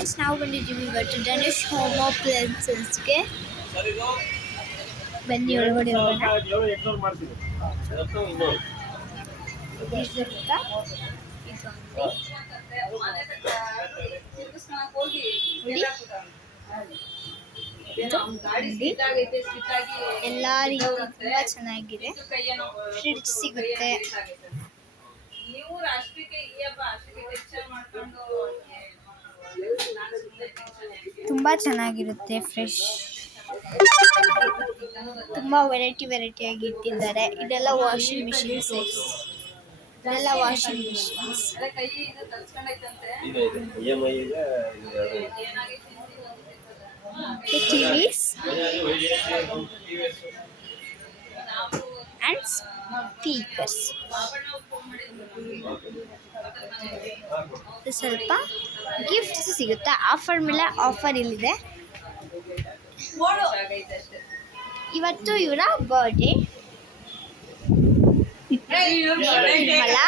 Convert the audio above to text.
Friends, ನಾವು ಬಂದಿದ್ದೀವಿ ಇವತ್ತು ಧನುಷ್ ಹೋಮ್ ಅಪ್ಲಯನ್ಸಸ್ಗೆ. ಬನ್ನಿ ಒಳಗಡೆ ಹೋಗೋಣ. ಎಲ್ಲ ರೀತಿ ತುಂಬಾ ಚೆನ್ನಾಗಿದೆ. ಫ್ರಿಡ್ಜ್ ಸಿಗುತ್ತೆ. ತುಂಬಾ ಚೆನ್ನಾಗಿರುತ್ತೆ. ಫ್ರೆಶ್, ತುಂಬಾ ವೆರೈಟಿ ಆಗಿ ಇಟ್ಟಿದ್ದಾರೆ. ಇದೆಲ್ಲ washing machines. TVs and speakers. ಸ್ವಲ್ಪ ಗಿಫ್ಟ್ಸ್ ಸಿಗುತ್ತೆ. ಆಫರ್ ಮೇಲೆ ಆಫರ್ ಇಲ್ಲಿದೆ. ಇವತ್ತು ಇವರ ಬರ್ಡೇ. ನಿರ್ಮಲಾ